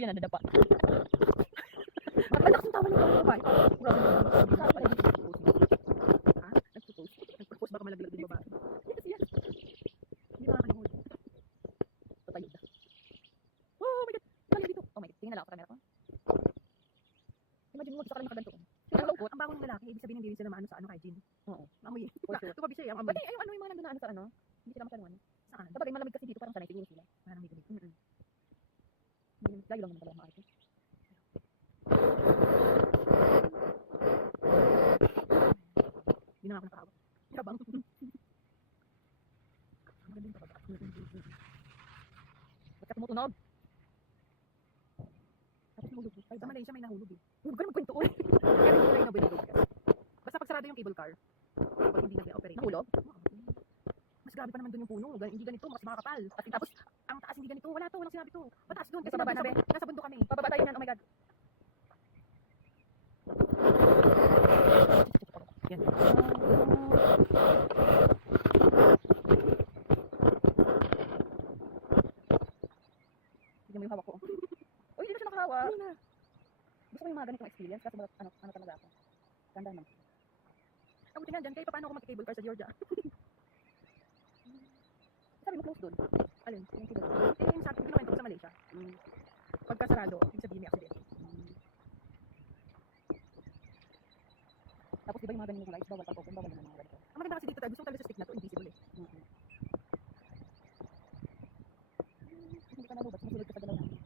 Yan, nadadapa. Malakas yung tawa ng babae. Grabe naman. Saan pala dito? Ha? Nagpo-post. Nagpo-post baka malaglag din babae. Yes, yes. Hindi makakanood. Patayod na. Oh my God. Kaya dito. Oh my God. Tingnan na lang ako sa camera ko. Imagine mo, isa ka lang nakaganto. Ang lungkot. Ang bangong lalaki, ibig sabihin hindi rin sila maano sa ano hygiene. Oo. Amoy. For sure. Tumabi siya, ang amoy. Pati yung ano yung mga nandun na ano sa ano. Hindi sila masyadong ano. Saan? Kapag malamig kasi dito, parang sanay tingin sila. Parang may gabi. Layo lang naman pala maayos. Hindi na ako nakakawa. Kabang. Ang galing pa ba? Ba't ka tumutunog? Tapos nahulog. Ay, sa Malaysia may nahulog eh. Huwag ka na magkwento ulit. Kaya hindi tayo nabulog. Basta pag sarado yung cable car, pag hindi nag-operate. Nahulog? Mas grabe pa naman dun yung puno. Hindi ganito, mas makakapal. Tapos, ang taas hindi ganito. Wala to, walang sinabi to. Mataas dun. Kasi Pababa na, nasa bundok kami. Pababa tayo yan, oh my God. Yan. Tignan mo yung hawak ko. Uy, hindi na siya nakahawa. Ano na? Gusto ko yung mga ganitong experience kasi ano talaga ako. Ganda naman. Ang buti nga dyan, kayo paano ako mag-cable car sa Georgia? Sabi mo close doon. Alin? Yung cable. Yung sabi ko, kinuwento ko sa Malaysia. Pagka sarado, yung sabihin may accident. Tapos diba yung mga ganitong lights, bawal pag open, bawal naman mga ganito. Ang maganda kasi dito tayo, gusto ko talaga sa stick na to, invisible eh. Hindi ka nalubat, masulod ka sa galaw namin.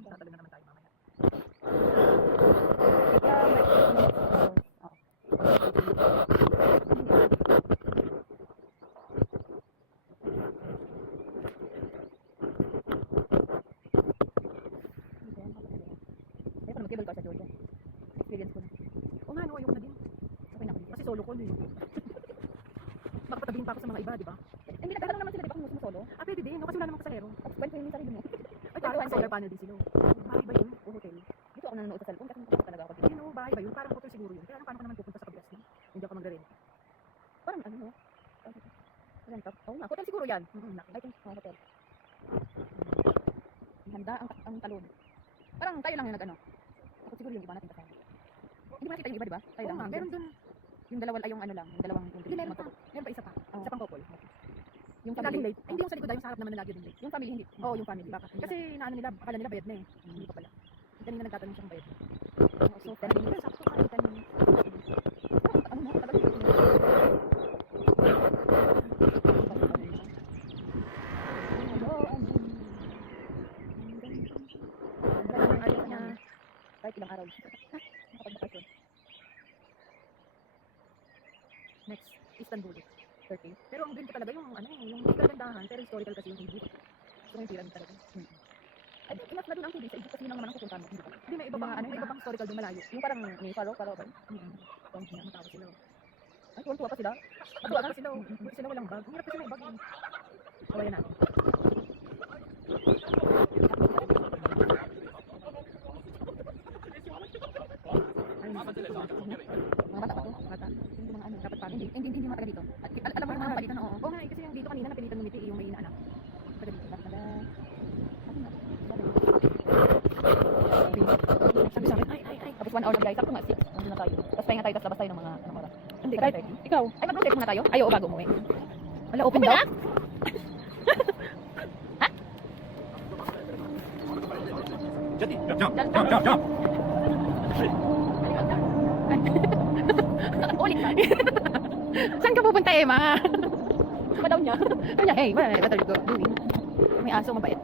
Tatalo na naman tayo mamaya. Ayoko na mag-cable car sa Georgia. Experience ko na. O nga, no, ayoko na din. Okay na ako dito. Kasi solo ko eh. Makapatabihin pa ako sa mga iba, di ba? Hindi nagkakaroon naman sila, di ba, kung gusto mo solo? Ah, pwede din, no? Kasi wala namang pasahero. Tapos kwento yung sarili mo. Ay, parang solar panel din sila. Bahay ba yun? O hotel? Dito ako nanonood sa cellphone kasi nakakita talaga ako dito. Hindi, no, bahay ba yun? Parang hotel siguro yun. Kaya paano ko naman pupunta sa Kabigas, no? Hindi ako magre-rent. Parang ano, no? Rent up. Oo nga, hotel siguro yan. I think, hotel. Ang handa, ang talon. Parang tayo lang yung nag-ano. Ako siguro yung iba natin kasama. Hindi mo nakita yung iba, di ba? Tayo Oo lang. nga, meron dun. Yung dalawa, ay yung ano lang, yung dalawang Hindi, meron pa. Meron pa isa pa. Oo. Isa pang couple. Yung Laging family. late. Ay, hindi yung sa likod, yung sa harap naman na lagi din late. Yung family hindi. Oo, yung family. Baka. Kasi naano nila, akala nila bayad na eh. Hindi pa pala. Kanina nagtatanong siyang bayad. So, 10 minutes. Sakto pa, 10 minutes. Ano mo? Talagang Ayaw niya. kahit ilang araw. Nakapagbakasyon. Next, Istanbul. Turkey. Pero ang dream ko talaga yung ano, yung kagandahan, pero historical kasi yung Egypt. Gusto ko yung pyramid talaga. I think enough na dun ang TV sa Egypt kasi yun ang naman ang pupuntahan mo. Hindi ba? Hindi, may iba pang, Ano may yun, iba pang historical doon malayo. Yung parang may Pharaoh ba? Kung matawa sila. Ay, tuwa pa sila. Matuwa pa sila. Buti sila walang bag. Ang hirap kasi may bag. Kawayan natin. Ay, Mga bata pa to. bata. Hindi mga ano, dapat pa. Hindi matagal dito. Alam mo yung mga palitan na oo. Oo nga, kasi yung dito kanina napilitan ngumiti yung may inaanak. Taga dito. Taga. Sabi sa akin, ay. Tapos 1 hour na guys. Sakto nga 6. Nandun na tayo. Tapos pahinga tayo. Tapos labas tayo ng mga anong oras. Hindi, Kahit ikaw. Ay, mag-road trip muna tayo. Ay, oo, bago umuwi. Wala, open daw? Jadi, jump, jump, jump, jump. Ulit ka. Saan ka pupunta, Emma? Padaw niya. Kanya, hey, what are you doing? May aso mabait.